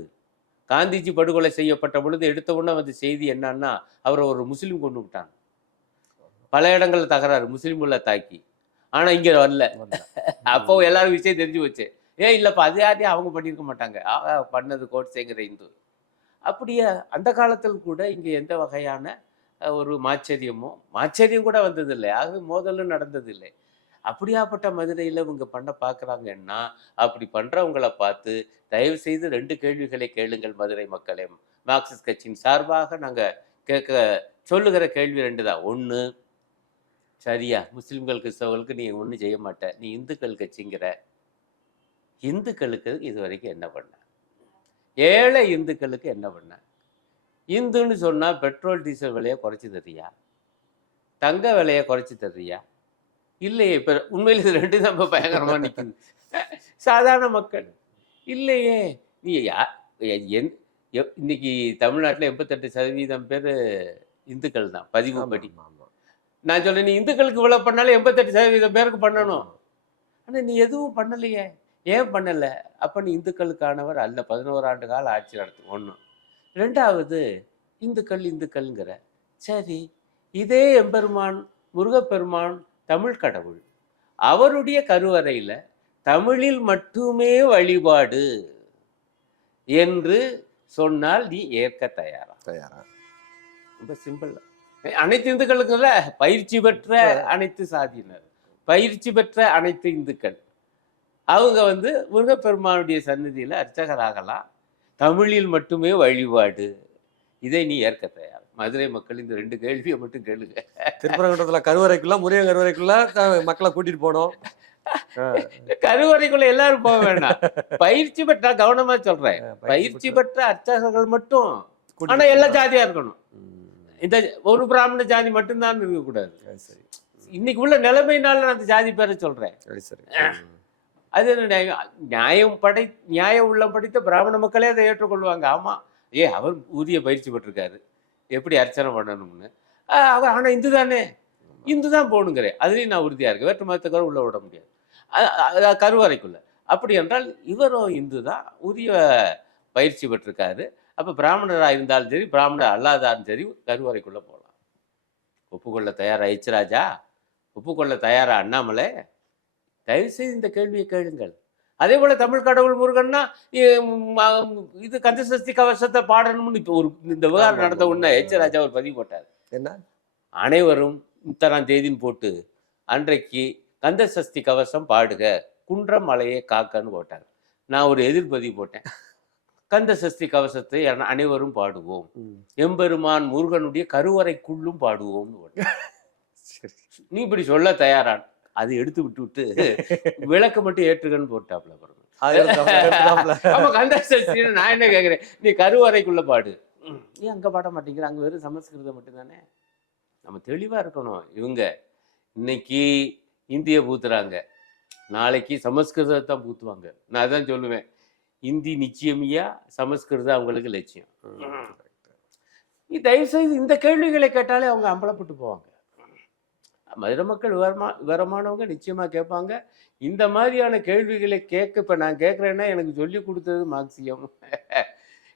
காந்திஜி படுகொலை செய்யப்பட்ட பொழுது எடுத்த உடனே வந்து செய்தி என்னன்னா, அவரை ஒரு முஸ்லீம் கொண்டு விட்டாங்க. பல இடங்களில் தகராறு, முஸ்லீம்களை தாக்கி. ஆனால் இங்கே வரல. அப்போ எல்லாரும் விஷயம் தெரிஞ்சு வச்சு, இல்லைப்பா அது யாரையும் அவங்க பண்ணியிருக்க மாட்டாங்க, பண்ணது கோட்சேங்கிற இந்து. அப்படியே அந்த காலத்தில் கூட இங்கே எந்த வகையான ஒரு மாச்சரியம் கூட வந்ததில்லை, ஆகவே மோதலும் நடந்ததில்லை. அப்படியாப்பட்ட மதுரையில் இவங்க பண்ண பார்க்குறாங்கன்னா, அப்படி பண்ணுறவங்களை பார்த்து தயவு செய்து 2 கேள்விகளை கேளுங்கள் மதுரை மக்களே. மார்க்சிஸ்ட் கட்சியின் சார்பாக நாங்கள் கேட்க சொல்லுகிற கேள்வி 2 தான். ஒன்று, சரியா முஸ்லீம்கள் கிறிஸ்தவர்களுக்கு நீ ஒன்றும் செய்ய மாட்ட, நீ இந்துக்கள் கட்சிங்கிற, இந்துக்களுக்கு இது வரைக்கும் என்ன பண்ண? ஏழை இந்துக்களுக்கு என்ன பண்ண? இந்துன்னு சொன்னால் பெட்ரோல் டீசல் விலையை குறைச்சி தர்றியா? தங்க விலையை குறைச்சி தர்றியா? இல்லையே. இப்போ உண்மையில் இது 2 தான் இப்போ பயங்கரமாக நிற்குது. சாதாரண மக்கள் இல்லையே. நீ இன்னைக்கு தமிழ்நாட்டில் 88% பேர் இந்துக்கள் தான் பதிவு படி. நான் சொல்றேன், நீ இந்துக்களுக்கு இவ்வளோ பண்ணாலும் 88% பேருக்கு பண்ணணும். ஆனால் நீ எதுவும் பண்ணலையே. ஏன் பண்ணலை? அப்போ நீ இந்துக்களுக்கானவர் அல்ல. 11 ஆண்டு கால ஆட்சி நடத்தும். 1. 2வது, இந்துக்கள்ங்கிற. சரி, இதே எம்பெருமான் முருகப்பெருமான் தமிழ் கடவுள், அவருடைய கருவறையில தமிழில் மட்டுமே வழிபாடு என்று சொன்னால் நீ ஏற்க தயாரா? ரொம்ப சிம்பிள். அனைத்து இந்துக்களுக்குள்ள பயிற்சி பெற்ற அனைத்து சாதியினர், பயிற்சி பெற்ற அனைத்து இந்துக்கள், அவங்க முருகப்பெருமானுடைய சந்நிதியில அர்ச்சகராகலாம். தமிழில் மட்டுமே வழிபாடு, இதை நீ ஏற்க தயார்? மதுரை மக்கள் இந்த 2 கேள்வியை மட்டும் கேளுங்க. திருப்பரங்குன்றத்துல கருவறைக்குள்ள, முருகன் கருவறைக்குள்ள மக்களை கூட்டிட்டு போனோம். கருவறைக்குள்ள எல்லாரும் போக வேண்டாம். பயிற்சி பெற்ற, கவனமா சொல்றேன், பயிற்சி பெற்ற அர்ச்சகர்கள் மட்டும். ஆனா எல்லா ஜாதியா இருக்கணும். இந்த ஒரு பிராமண ஜாதி மட்டும்தான் இருக்கக்கூடாது. இன்னைக்கு உள்ள நிலைமையினால நான் அந்த ஜாதி பேரை சொல்றேன். அது நியாயம் உள்ளம் படித்த பிராமண மக்களே அதை ஏற்றுக்கொள்வாங்க. ஆமா, அவர் உரிய பயிற்சி பெற்றிருக்காரு, எப்படி அர்ச்சனை பண்ணணும்னு. அவர் ஆனா இந்து தானே, இந்து தான் போகணுங்கிறேன். அதுலேயும் நான் உறுதியா இருக்கேன். வேற்று மதத்துக்கார உள்ள விட முடியாது கருவறைக்குள்ள. அப்படி என்றால் இவரும் இந்து தான், உரிய பயிற்சி பெற்றிருக்காரு. அப்போ பிராமணராக இருந்தாலும் சரி, பிராமணர் அல்லாதாலும் சரி, கருவறைக்குள்ள போகலாம். ஒப்புக்கொள்ள தயாரா எச் ராஜா? ஒப்புக்கொள்ள தயாரா அண்ணாமலை? தயவுசெய்து இந்த கேள்வியை கேளுங்கள். அதே போல தமிழ் கடவுள் முருகன்னா இது கந்தசஷ்டி கவசத்தை பாடணும்னு இப்போ இந்த விவகாரம் நடந்த உடனே எச் ராஜா ஒரு பதிவு போட்டார். என்ன, அனைவரும் இத்தனாம் தேதின்னு போட்டு அன்றைக்கு கந்தசஷ்டி கவசம் பாடுக, குன்றம் மலையை காக்கன்னு போட்டார். நான் ஒரு எதிர்பதிவு போட்டேன், கந்தசஷ்டி கவசத்தை அனைவரும் பாடுவோம், எம்பெருமான் முருகனுடைய கருவறைக்குள்ளும் பாடுவோம்னு போட்டேன். நீ இப்படி சொல்ல தயாரான்? அது எடுத்து விட்டு விளக்க மட்டும் ஏற்றுக்கன்னு போட்டாப்ல. கந்தசஷ்டி நான் என்ன கேட்கிறேன், நீ கருவறைக்குள்ள பாடு, நீ அங்க பாட மாட்டேங்கிற, அங்க வெறும் சமஸ்கிருதம் மட்டும்தானே. நம்ம தெளிவா இருக்கணும். இவங்க இன்னைக்கு இந்திய பூத்துறாங்க, நாளைக்கு சமஸ்கிருதத்தை பூத்துவாங்க. நான் அதான் சொல்லுவேன், இந்தி நிச்சயமியா, சமஸ்கிருதம் அவங்களுக்கு லட்சியம். நீ தயவுசெய்து இந்த கேள்விகளை கேட்டாலே அவங்க அம்பலப்பட்டு போவாங்க. மதுரை மக்கள் விவரமானவங்க நிச்சயமா கேட்பாங்க. இந்த மாதிரியான கேள்விகளை கேட்க இப்ப நான் கேட்கிறேன்னா எனக்கு சொல்லி கொடுத்தது மார்க்சியம்,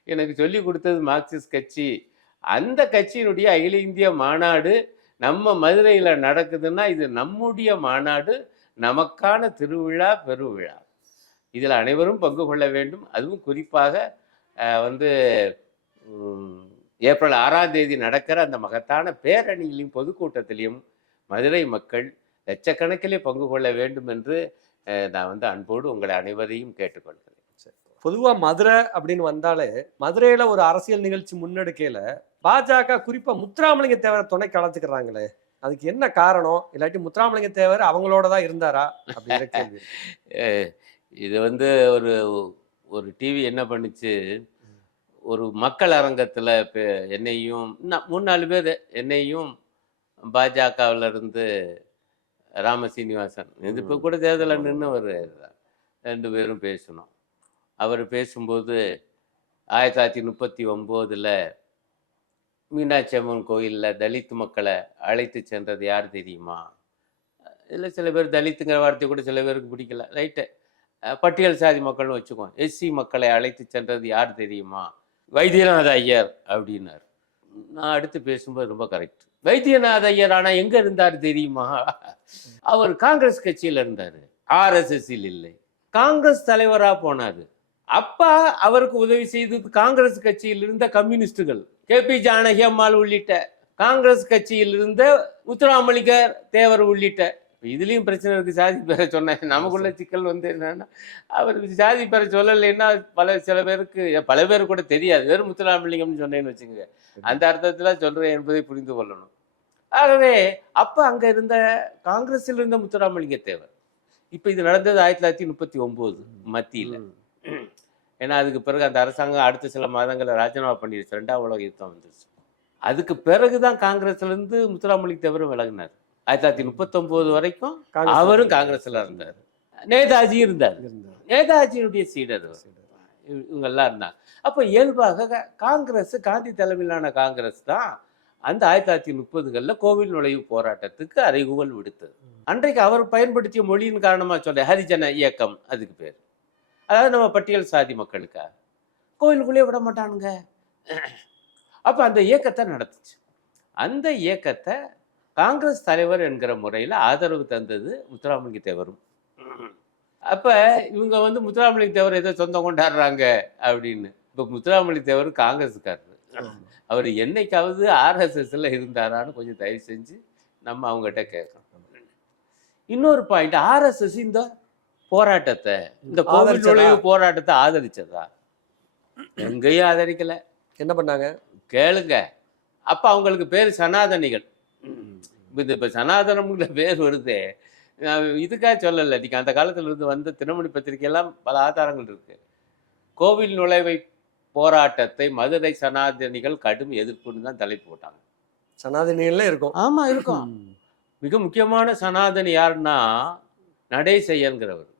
எனக்கு சொல்லி கொடுத்தது மார்க்சிஸ்ட் கட்சி. அந்த கட்சியினுடைய அகில இந்திய மாநாடு நம்ம மதுரையில நடக்குதுன்னா இது நம்முடைய மாநாடு, நமக்கான திருவிழா, பெருவிழா. இதில் அனைவரும் பங்கு கொள்ள வேண்டும். அதுவும் குறிப்பாக ஏப்ரல் 6ஆம் தேதி நடக்கிற அந்த மகத்தான பேரணியிலும் பொதுக்கூட்டத்திலையும் மதுரை மக்கள் லட்சக்கணக்கிலே பங்கு கொள்ள வேண்டும் என்று நான் அன்போடு உங்களை அனைவரையும் கேட்டுக்கொள்கிறேன். பொதுவாக மதுரை அப்படின்னு வந்தாலே மதுரையில ஒரு அரசியல் நிகழ்ச்சி முன்னெடுக்கையில பாஜக குறிப்பா முத்துராமலிங்க தேவரை துணைக்கு அழைச்சிக்கிறாங்களே, அதுக்கு என்ன காரணம்? இல்லாட்டி முத்துராமலிங்க தேவர் அவங்களோட தான் இருந்தாரா அப்படிங்கிற கேள்வி. இது ஒரு ஒரு டிவி என்ன பண்ணுச்சு, ஒரு மக்கள் அரங்கத்துல என்னையும் 3-4 பேர், என்னையும் பாஜகவில் இருந்து ராமசீனிவாசன், இது இப்போ கூட தேர்தலில் நின்று ஒரு 2 பேரும் பேசணும். அவர் பேசும்போது 1939 மீனாட்சி அம்மன் கோயிலில் தலித் மக்களை அழைத்து சென்றது யார் தெரியுமா? இதில் சில பேர் தலித்துங்கிற வார்த்தை கூட சில பேருக்கு பிடிக்கல, ரைட்டு, பட்டியல் சாதி மக்கள்னு வச்சுக்கோம். எஸ்சி மக்களை அழைத்து சென்றது யார் தெரியுமா? வைத்தியநாத ஐயர் அப்படின்னார். நான் அடுத்து பேசும்போது ரொம்ப கரெக்ட், வைத்தியநாத ஐயர் ஆனால் எங்கே இருந்தார் தெரியுமா? அவர் காங்கிரஸ் கட்சியில் இருந்தார், ஆர்எஸ்எஸ்ஸில் இல்லை, காங்கிரஸ் தலைவராக போனார். அப்பா அவருக்கு உதவி செய்தது காங்கிரஸ் கட்சியில் இருந்த கம்யூனிஸ்டுகள், KP ஜானகி அம்மாள் உள்ளிட்ட, காங்கிரஸ் கட்சியில் இருந்த முத்துராமலிங்க தேவர் உள்ளிட்ட. இதுலேயும் பிரச்சனை இருக்குது, சாதி பேரை சொன்னேன். நமக்குள்ள சிக்கல் என்னன்னா, அவர் சாதி பேரை சொல்லலைன்னா சில பேருக்கு கூட தெரியாது, வெறும் முத்துராமலிங்கம்னு சொன்னேன்னு வச்சுங்க, அந்த அர்த்தத்தில் சொல்கிறேன் என்பதை புரிந்து கொள்ளணும். ஆகவே அப்போ அங்கே இருந்த காங்கிரஸில் இருந்த முத்துராமலிங்க தேவர். இப்போ இது நடந்தது 1939 மத்தியில். ஏன்னா அதுக்கு பிறகு அந்த அரசாங்கம் அடுத்த சில மாதங்களில் ராஜினாமா பண்ணிடுச்சு, 2ஆம் உலக யுத்தம் வந்துருச்சு. அதுக்கு பிறகுதான் காங்கிரஸ்லேருந்து முத்துராமலிங்க தேவரும் விலகினார். 1939 வரைக்கும் அவரும் காங்கிரஸ்ல இருந்தார், நேதாஜியும் இருந்தார், நேதாஜியினுடைய சீடர் இவங்கெல்லாம் இருந்தாங்க. அப்போ இயல்பாக காங்கிரஸ், காந்தி தலைமையிலான காங்கிரஸ் தான் அந்த 1930களில் கோவில் நுழைவு போராட்டத்துக்கு அறைகூவல் விடுத்தது. அன்றைக்கு அவர் பயன்படுத்திய மொழியின் காரணமாக சொல்ல ஹரிஜன இயக்கம், அதுக்கு பேர். அதாவது நம்ம பட்டியல் சாதி மக்களுக்கா கோவிலுக்குள்ளே விட மாட்டானுங்க. அப்போ அந்த இயக்கத்தை நடத்துச்சு. அந்த இயக்கத்தை காங்கிரஸ் தலைவர் என்கிற முறையில் ஆதரவு தந்தது முத்துராமலிங்க தேவரும். அப்போ இவங்க வந்து முத்துராமலிங்க தேவர் ஏதோ சொந்தம் கொண்டாடுறாங்க அப்படின்னு. இப்போ முத்துராமலிங்க தேவர் காங்கிரஸுக்காரர். அவர் என்னைக்காவது ஆர்எஸ்எஸ்ல இருந்தாரான்னு கொஞ்சம் தயவு செஞ்சு நம்ம அவங்ககிட்ட கேட்கணும். இன்னொரு பாயிண்ட், ஆர்எஸ்எஸ் இந்த போராட்டத்தை, இந்த கோவில் நுழைவு போராட்டத்தை ஆதரிச்சதா? எங்கேயும் ஆதரிக்கல. என்ன பண்ணாங்க கேளுங்க. அப்ப அவங்களுக்கு பேர் சனாதனிகள். இப்ப சனாதனம்ங்கிற பேர் வருதே, இதுக்காக சொல்லலை. நீங்க அந்த காலத்துல இருந்து வந்த தினமணி பத்திரிகையெல்லாம் பல ஆதாரங்கள் இருக்கு. கோவில் நுழைவை போராட்டத்தை மதுரை சனாதனிகள் கடும் எதிர்ப்புன்னு தான் தலைப்பு போட்டாங்க. சனாதனிகள்ல இருக்கும். ஆமா இருக்கும். மிக முக்கியமான சனாதனி யாருன்னா நடேசையர்ங்கிறவர்.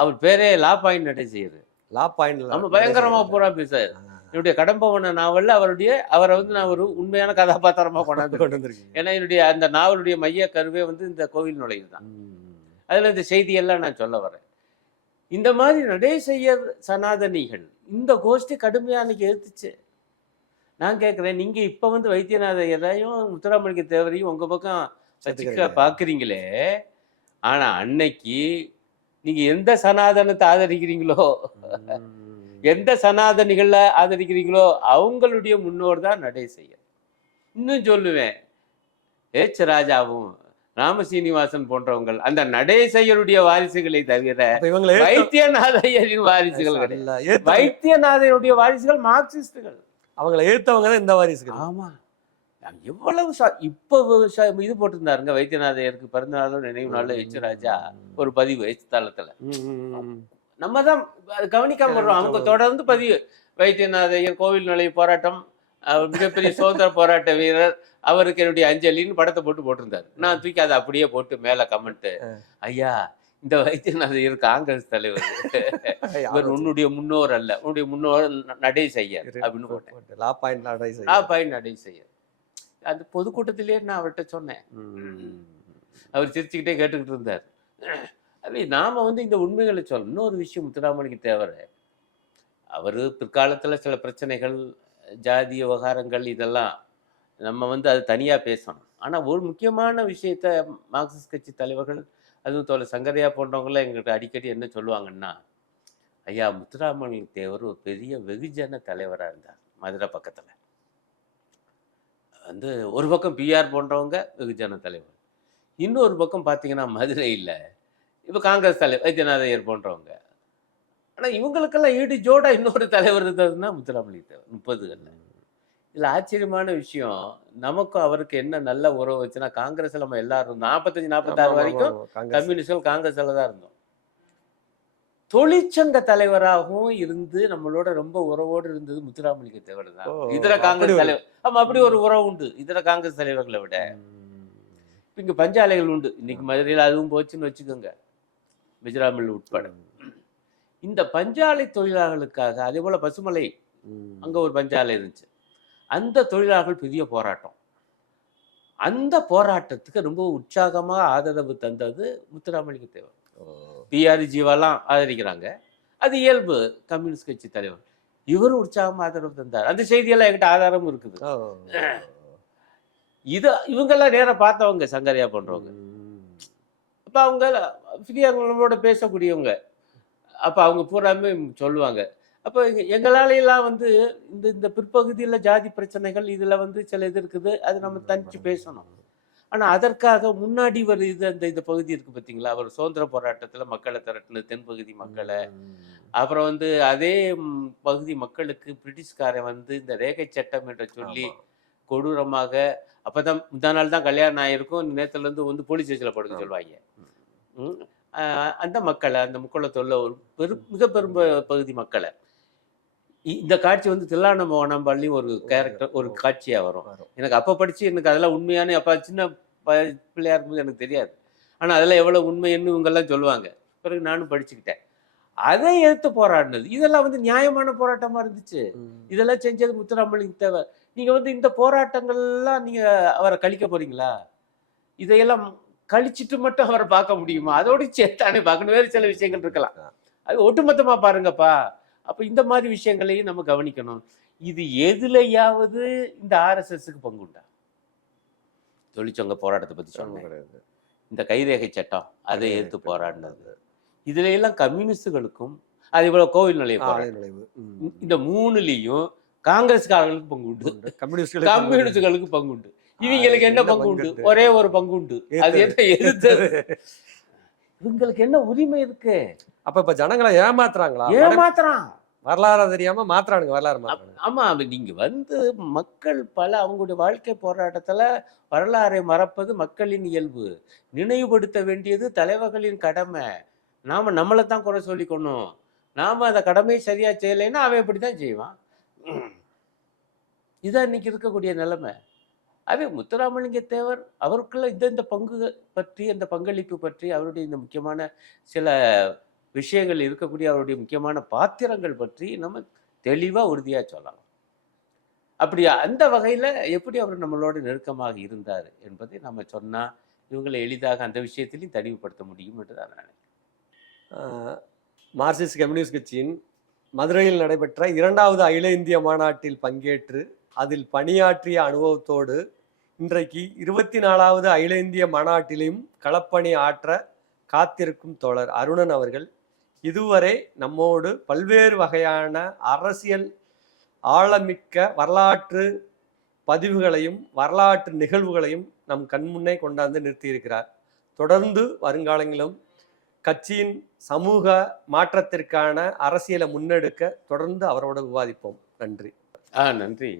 அவர் பேரே லா பாயிண்ட் நடேசையர். லா பாயிண்ட். நம்ம பயங்கரமா பூரா பேசாரு. என்னுடைய கடம்பவன நாவல்ல அவரை வந்து நான் ஒரு உண்மையான கதாபாத்திரமா கொண்டு வந்திருக்கேன். ஏன்னா என்னுடைய அந்த நாவலுடைய மைய கருவே வந்து இந்த கோவில் நுழைவு தான். அதுல இந்த செய்தியெல்லாம் நான் சொல்ல வரேன். இந்த மாதிரி நடேசையர் சனாதனிகள் இந்த கோஷ்டி கடுமையா அன்னைக்கு எதிர்த்துச்சு. நான் கேட்குறேன், நீங்க இப்ப வந்து வைத்தியநாதையரையும் முத்துராமலிங்க தேவரையும் உங்க பக்கம் சர்ச்சைக்கா பாக்குறீங்களே, ஆனா அன்னைக்கு நீங்க எந்த சனாதனத்தை ஆதரிக்கிறீங்களோ, எந்த சனாதனிகள ஆதரிக்கிறீங்களோ அவங்களுடைய முன்னோர் தான் நடேசையர். இன்னும் சொல்லுவேன், ஏச் ராஜாவும் ராமசீனிவாசன் போன்றவங்க அந்த நடேசையருடைய வாரிசுகளை தவிர வைத்தியநாதையரின் வாரிசுகள் கிடையாது. வைத்தியநாதையருடைய வாரிசுகள் மார்க்சிஸ்டுகள். அவங்களை எழுத்தவங்க தான் இந்த வாரிசுகள். ஆமா, எவ்வளவு இப்போ இது போட்டிருந்தாருங்க, வைத்தியநாதையருக்கு பிறந்த நாளும் நினைவு நாள் எச் ராஜா ஒரு பதிவு எச் தளத்துல. நம்ம தான் கவனிக்காம வர்றோம். அவங்க தொடர்ந்து பதிவு, வைத்தியநாதையர் கோவில் நுழைவு போராட்டம், அவர் மிகப்பெரிய சுதந்திர போராட்ட வீரர், அவருக்கு என்னுடைய அஞ்சலின்னு படத்தை போட்டிருந்தாரு. நான் தூக்கி அதை அப்படியே போட்டு மேல கமெண்ட், ஐயா இந்த வைத்தியநாதையர் காங்கிரஸ் தலைவர், இவர் உன்னுடைய முன்னோர் அல்ல, உன்னுடைய முன்னோர் நடேசையர் அப்படின்னு போட்டேன். லா பாயிண்ட் நடேசையர். அந்த பொதுக்கூட்டத்திலேயே நான் அவர்கிட்ட சொன்னேன். அவர் சிரிச்சுக்கிட்டே கேட்டுக்கிட்டு இருந்தார். அது நாம வந்து இந்த உண்மைகளை சொல்லணும். இன்னொரு விஷயம், முத்துராமலிங்க தேவர் அவர் பிற்காலத்துல சில பிரச்சனைகள், ஜாதிய விவகாரங்கள், இதெல்லாம் நம்ம வந்து அது தனியா பேசணும். ஆனா ஒரு முக்கியமான விஷயத்த மார்க்சிஸ்ட் கட்சி தலைவர்கள், அதுவும் தோழர் சங்கரையா போன்றவங்களாம் எங்கள்கிட்ட அடிக்கடி என்ன சொல்லுவாங்கன்னா, ஐயா முத்துராமலிங்க தேவர் ஒரு பெரிய வெகுஜன தலைவராக இருந்தார். மதுரை பக்கத்தில் வந்து ஒரு பக்கம் பிஆர் போன்றவங்க வெகுஜன தலைவர், இன்னொரு பக்கம் பார்த்தீங்கன்னா மதுரையில் இப்போ காங்கிரஸ் தலைவர் வைத்தியநாதையர் போன்றவங்க. ஆனால் இவங்களுக்கெல்லாம் ஈடு ஜோடா இன்னொரு தலைவர் இருந்ததுன்னா முத்துராமலிங்க தேவர் 30களில். இதில் ஆச்சரியமான விஷயம், நமக்கும் அவருக்கு என்ன நல்ல உறவு வச்சுன்னா, காங்கிரஸ்ல நம்ம எல்லாரும் 45-46 வரைக்கும் கம்யூனிஸ்ட்கள் காங்கிரஸ்ல தான் இருந்தோம். தொழிற்சங்க தலைவராகவும் இருந்து நம்மளோட ரொம்ப உறவோடு இருந்தது முத்துராமலிங்க தேவர் தான். இதர காங்கிரஸ் தலைவர், ஆமா அப்படி ஒரு உறவு உண்டு இதர காங்கிரஸ் தலைவர்களை விட. இங்க பஞ்சாலைகள் உண்டு, இன்னைக்கு மதுரையில் அதுவும் போச்சுன்னு வச்சுக்கோங்க, மிஜோராமில் உட்பட. இந்த பஞ்சாலை தொழிலாளர்களுக்காக, அதே போல பசுமலை அங்க ஒரு பஞ்சாலை இருந்துச்சு, அந்த தொழிலாளர்கள் பெரிய போராட்டம். அந்த போராட்டத்துக்கு ரொம்ப உற்சாகமாக ஆதரவு தந்தது முத்துராமலிங்க தேவர். பிஆர் ஜீவாலாம் ஆதரிக்கிறாங்க, அது இயல்பு, கம்யூனிஸ்ட் கட்சி தலைவர். இவரும் உற்சாகமாக ஆதரவு தந்தார். அந்த செய்தியெல்லாம் என்கிட்ட ஆதாரமும் இருக்குது. இவங்கெல்லாம் நேரம் பார்த்தவங்க, சங்கரையா போன்றவங்க. அப்போ அவங்க ஃப்ரீயாங்களோட பேசக்கூடியவங்க. அப்போ அவங்க பூராமே சொல்லுவாங்க, அப்போ எங்களாலையெல்லாம் வந்து இந்த பிற்பகுதியில் ஜாதி பிரச்சனைகள் இதில் வந்து சில இது இருக்குது, அது நம்ம தனிச்சு பேசணும். ஆனால் அதற்காக முன்னாடி வருது இந்த பகுதி இருக்குது பார்த்தீங்களா, அவர் சுதந்திர போராட்டத்தில் மக்களை திரட்டினது, தென்பகுதி மக்களை. அப்புறம் வந்து அதே பகுதி மக்களுக்கு பிரிட்டிஷ்காரன் வந்து இந்த ரேகை சட்டம் என்று சொல்லி கொடூரமாக, அப்போ தான் முந்தா நாள் தான் கல்யாணம் ஆகிருக்கும், நேரத்துலேருந்து வந்து போலீஸ் ஸ்டேஷனில் படுக்க சொல்லுவாங்க. அந்த மக்களை, அந்த முக்குளத்தொல்ல ஒரு மிக பெரும் பகுதி மக்களை. இந்த காட்சி வந்து தில்லான மோகனாம்பாள்ளையும் ஒரு கேரக்டர், ஒரு காட்சியாக வரும். எனக்கு அப்போ படித்து எனக்கு அதெல்லாம் உண்மையான, அப்போ சின்ன பிள்ளையா இருக்கும்போது எனக்கு தெரியாது, ஆனால் அதெல்லாம் எவ்வளோ உண்மைன்னு இவங்கெல்லாம் சொல்லுவாங்க. பிறகு நானும் படிச்சுக்கிட்டேன். அதை எடுத்து போராடினது இதெல்லாம் வந்து நியாயமான போராட்டமாக இருந்துச்சு. இதெல்லாம் செஞ்சது முத்துராமலிங்க தேவர். நீங்கள் வந்து இந்த போராட்டங்கள்லாம் நீங்கள் அவரை கழிக்க போறீங்களா? இதையெல்லாம் கழிச்சிட்டு மட்டும் அவரை பார்க்க முடியுமா? அதோடு சேர்த்தானே பார்க்கணும். வேறு சில விஷயங்கள் இருக்கலாம், அது ஒட்டுமொத்தமாக பாருங்கப்பா. அப்போ இந்த மாதிரி விஷயங்களையும் நம்ம கவனிக்கணும். இது எதுலையாவது இந்த ஆர்எஸ்எஸ்க்கு பங்குண்டா? தொழிற்சங்க போராட்டத்தை பத்தி சொன்னேன், கிடையாது. இந்த கைரேகை சட்டம் அதை எதிர்த்து போராடினது, இதுல எல்லாம் கம்யூனிஸ்டுகளுக்கும் அதே போல கோவில் நிலைய போராட்டம், இந்த மூணுலயும் காங்கிரஸ்காரர்களுக்கு பங்கு உண்டு, கம்யூனிஸ்டுகளுக்கு பங்கு உண்டு. இவங்களுக்கு என்ன பங்கு உண்டு? ஒரே ஒரு பங்கு உண்டு, அது என்ன எதிர்த்தது. இவங்களுக்கு என்ன உரிமை இருக்கு? இப்ப ஜனங்களை ஏமாத்துறாங்களா? ஏமாத்துறான், வரலாறு தெரியாம மாத்துறானுங்க, வரலாறு மாத்துறாங்க. ஆமா, நீங்க மக்கள் பல அவங்களுடைய வாழ்க்கை போராட்டத்துல வரலாறை மறப்பது மக்களின் இயல்பு. நினைவுபடுத்த வேண்டியது தலைவர்களின் கடமை. நாம நம்மளை தான் குறை சொல்லிக்கணும். நாம அந்த கடமையை சரியா செய்யலைன்னா அவன் எப்படிதான் செய்வான். இதான் இன்னைக்கு இருக்கக்கூடிய நிலைமை. முத்துராமலிங்க தேவர் அவருக்குள்ள இந்த பங்கு பற்றி, அந்த பங்களிப்பு பற்றி, அவருடைய இந்த முக்கியமான சில விஷயங்கள் இருக்கக்கூடிய அவருடைய முக்கியமான பாத்திரங்கள் பற்றி நம்ம தெளிவா உறுதியா சொல்லலாம். அப்படி அந்த வகையில எப்படி அவர் நம்மளோட நெருக்கமாக இருந்தார் என்பதை நம்ம சொன்னா இவங்களை எளிதாக அந்த விஷயத்திலையும் தெளிவுபடுத்த முடியும் என்று தான் நினைக்கிறேன். மார்க்சிஸ்ட் கம்யூனிஸ்ட் கட்சியின் மதுரையில் நடைபெற்ற 2வது அகில இந்திய மாநாட்டில் பங்கேற்று அதில் பணியாற்றிய அனுபவத்தோடு இன்றைக்கு 24வது அகில இந்திய மாநாட்டிலும் களப்பணி ஆற்ற காத்திருக்கும் தோழர் அருணன் அவர்கள் இதுவரை நம்மோடு பல்வேறு வகையான அரசியல் ஆழமிக்க வரலாற்று பதிவுகளையும் வரலாற்று நிகழ்வுகளையும் நம் கண்முன்னே கொண்டாந்து நிறுத்தியிருக்கிறார். தொடர்ந்து வருங்காலங்களிலும் கட்சியின் சமூக மாற்றத்திற்கான அரசியலை முன்னெடுக்க தொடர்ந்து அவரோட விவாதிப்போம். நன்றி. நன்றி.